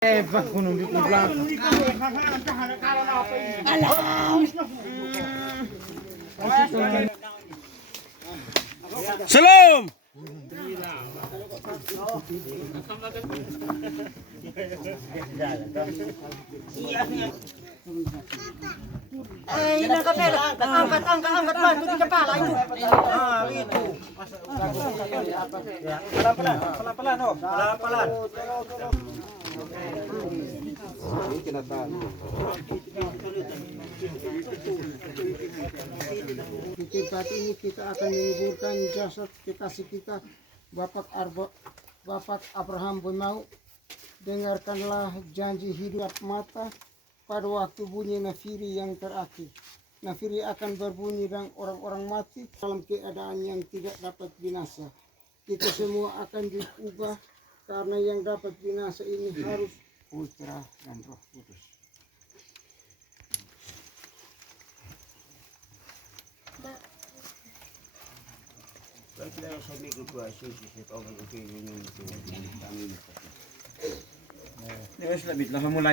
Salam. Ini kamera, angkat bantu di kepala itu. Ah, itu. Pelan-pelan, oh, pelan-pelan. Di tempat ini kita akan menguburkan jasad kekasih kita, Bapak Abraham Bemau. Dengarkanlah janji hidup mata pada waktu bunyi nafiri yang terakhir. Nafiri akan berbunyi dan orang-orang mati dalam keadaan yang tidak dapat binasa. Kita semua akan diubah karena yang dapat binasa ini harus Putra dan Roh Kudus. Lebih lah mulai